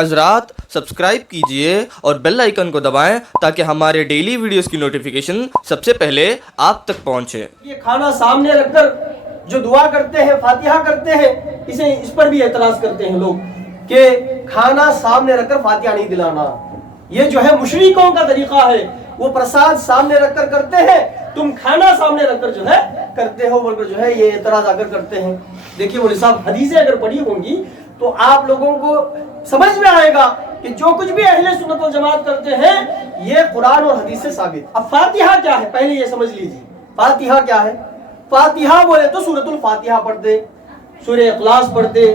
हजरात सब्सक्राइब कीजिए और बेल आइकन को दबाएं ताकि हमारे डेली वीडियोस की नोटिफिकेशन सबसे पहले आप तक पहुंचे। ये खाना सामने रखकर जो दुआ करते हैं, फातिहा करते हैं, इस पर भी एतराज करते हैं लोग कि खाना सामने रखकर फातिहा नहीं दिलाना। ये जो है मुशरिकों का तरीका है, वो प्रसाद सामने रखकर करते हैं, तुम खाना सामने रखकर जो है करते हो बोलकर जो है ये एतराज आकर करते हैं। देखिए मौलवी साहब, हदीसें अगर पढ़ी होंगी तो आप लोगों को समझ में आएगा कि जो कुछ भी अहले सुन्नत वल जमात करते हैं ये कुरान और हदीस से साबित। अब फातिहा क्या है पहले ये समझ लीजिए। फातिहा क्या है? फातिहा बोले तो सूरतुल फातिहा पढ़ते, सूरह इखलास पढ़ते,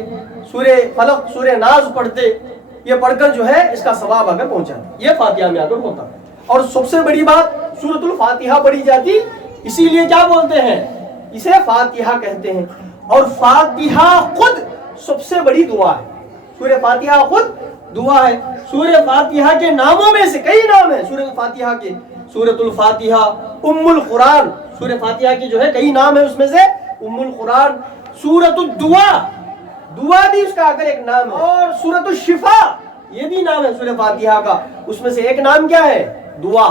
सूरह फलक, सूरह नाज पढ़ते, ये पढ़कर जो है इसका सवाब आकर पहुंचा, ये फातिहा में आकर होता। और सबसे बड़ी बात सूरतुल फातिहा पढ़ी जाती, इसीलिए क्या बोलते हैं, इसे फातिहा कहते हैं। और फातिहा खुद सबसे बड़ी दुआ है। सूरह फातिहा खुद दुआ है। सूरह फातिहा के नामों में से कई नाम है सूरह फातिहा के, सूरतुल फातिहा, उम्मुल कुरान, सूरह फातिहा के जो है कई नाम है, उसमें से उम्मुल कुरान, सूरतुल दुआ, दुआ भी उसका अगर एक नाम है, और सूरतुल शिफा ये भी नाम है सूरह फातिहा का, उसमें से एक नाम क्या है, दुआ।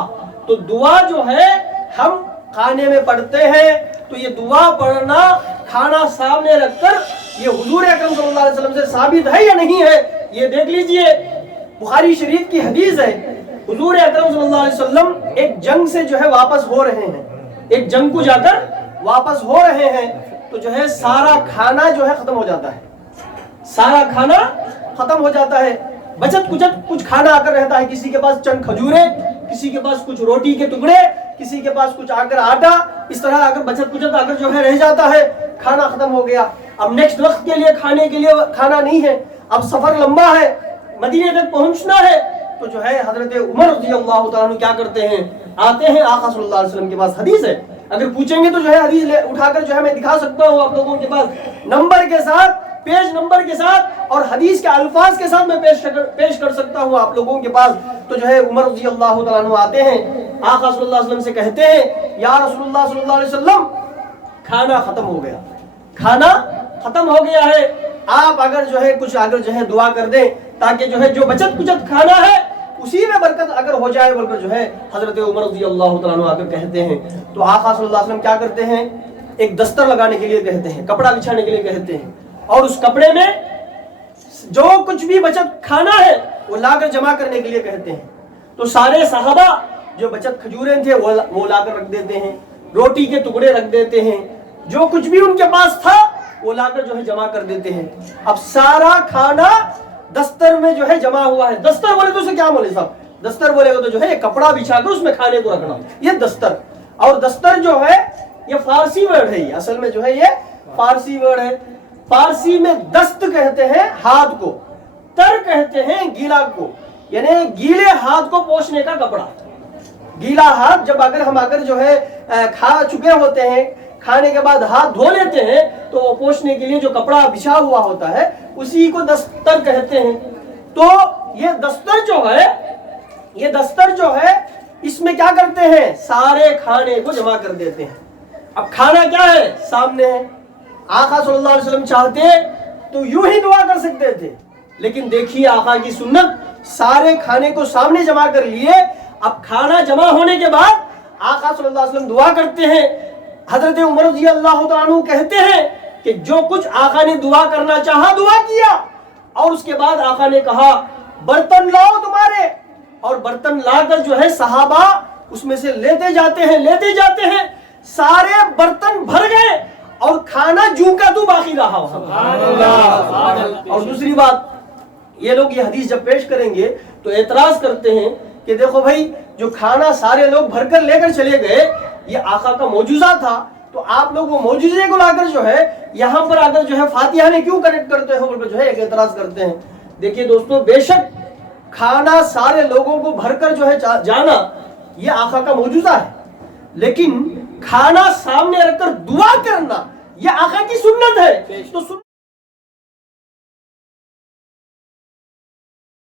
तो दुआ जो है हम खाने में पढ़ते हैं, तो ये दुआ पढ़ना खाना सामने रखकर ये हुजूर अकरम सल्लल्लाहु अलैहि वसल्लम से साबित है या नहीं है, ये देख लीजिए। बुखारी शरीफ की हदीस है, हुजूर अकरम सल्लल्लाहु अलैहि वसल्लम एक जंग से जो है वापस हो रहे हैं, एक जंग को जाकर वापस हो रहे हैं, तो जो है सारा खाना जो है खत्म हो जाता है, सारा खाना खत्म हो जाता है। बचत कुचत कुछ खाना आकर रहता है, किसी के पास चंद खजूरे, किसी के पास कुछ रोटी के टुकड़े, किसी के पास कुछ आकर आटा, इस तरह आकर बचत कुचत आकर जो है रह जाता है, खाना खत्म हो गया। अब नेक्स्ट वक्त के लिए खाने के लिए खाना नहीं है, अब सफर लंबा है, मदीने तक पहुंचना है, तो जो है हजरत उमर रज़ियल्लाहु ताला अन्हु क्या करते हैं, आते हैं आका सल्लल्लाहु अलैहि वसल्लम के पास। हदीस है, अगर पूछेंगे तो जो है हदीस उठाकर जो है मैं दिखा सकता हूँ आप लोगों के पास, नंबर के साथ, पेज नंबर के साथ और हदीस के अल्फाज के साथ मैं पेश कर सकता हूँ आप लोगों के पास। तो जो है उमर रज़ियल्लाहु ताला अन्हु आते हैं, आका सल्लल्लाहु अलैहि वसल्लम से कहते हैं, या रसूलुल्लाह सल्लल्लाहु अलैहि वसल्लम खाना खत्म हो गया, खाना खत्म हो गया है, आप अगर जो है कुछ अगर जो है दुआ कर दें ताकि जो है जो बचत कुचत खाना है उसी में बरकत अगर हो जाए बोलकर जो है हजरत उमर रज़ियल्लाहु ताला अन्हु आकर कहते हैं। तो आका सल्लल्लाहु अलैहि वसल्लम क्या करते हैं, एक दस्तर लगाने के लिए कहते हैं, कपड़ा बिछाने के लिए कहते हैं, और उस कपड़े में जो कुछ भी बचत खाना है वो लाकर जमा करने के लिए कहते हैं। तो सारे सहाबा जो बचत खजूरें थे वो लाकर रख देते हैं, रोटी के टुकड़े रख देते हैं, जो कुछ भी उनके पास था वो लाकर जो है जमा कर देते हैं। अब सारा खाना दस्तर में जो है जमा हुआ है। दस्तर बोले तो उसे क्या बोले साहब, दस्तर बोलेगा तो जो है कपड़ा बिछाकर उसमें खाने को रखना, ये दस्तर। और दस्तर जो है ये फारसी वर्ड है, ये असल में जो है ये फारसी वर्ड है। फारसी में दस्त कहते हैं हाथ को, तर कहते हैं गीला को, यानी गीले हाथ को पोंछने का कपड़ा। गीला हाथ जब अगर हम अगर जो है खा चुके होते हैं, खाने के बाद हाथ धो लेते हैं, तो पोंछने के लिए जो कपड़ा बिछा हुआ होता है उसी को दस्तर कहते हैं। तो ये दस्तर जो है, ये दस्तर जो है इसमें क्या करते हैं, सारे खाने को जमा कर देते हैं। अब खाना क्या है, सामने है। आका सल्लल्लाहु अलैहि वसल्लम चाहते तो यूं ही दुआ कर सकते थे, लेकिन देखिए आका की सुन्नत, सारे खाने को सामने जमा कर लिए। अब खाना जमा होने के बाद आका सल्लल्लाहु अलैहि वसल्लम दुआ करते हैं। हजरत उमर रज़ियल्लाहु ताला अन्हु कहते हैं कि जो कुछ आका ने दुआ करना चाहा दुआ किया, और उसके बाद आका ने कहा बर्तन लाओ तुम्हारे, और बर्तन लाकर जो है सहाबा उसमें से लेते जाते हैं, लेते जाते हैं, सारे बर्तन भर गए और खाना जू का तू बाकी रहा। और दूसरी बात, ये लोग ये हदीस जब पेश करेंगे तो एतराज करते हैं कि देखो भाई, जो खाना सारे लोग भरकर लेकर चले गए ये आका का मौजूजा था, तो आप लोग वो मौजूजे को लाकर जो है यहाँ पर आकर जो है फातिहा में क्यों कनेक्ट करते हो बोलकर जो है एक एतराज करते हैं। देखिए दोस्तों, बेशक खाना सारे लोगों को भरकर जो है जाना ये आका का मौजूजा है, लेकिन खाना सामने रखकर दुआ करना ये आका की सुन्नत है। तो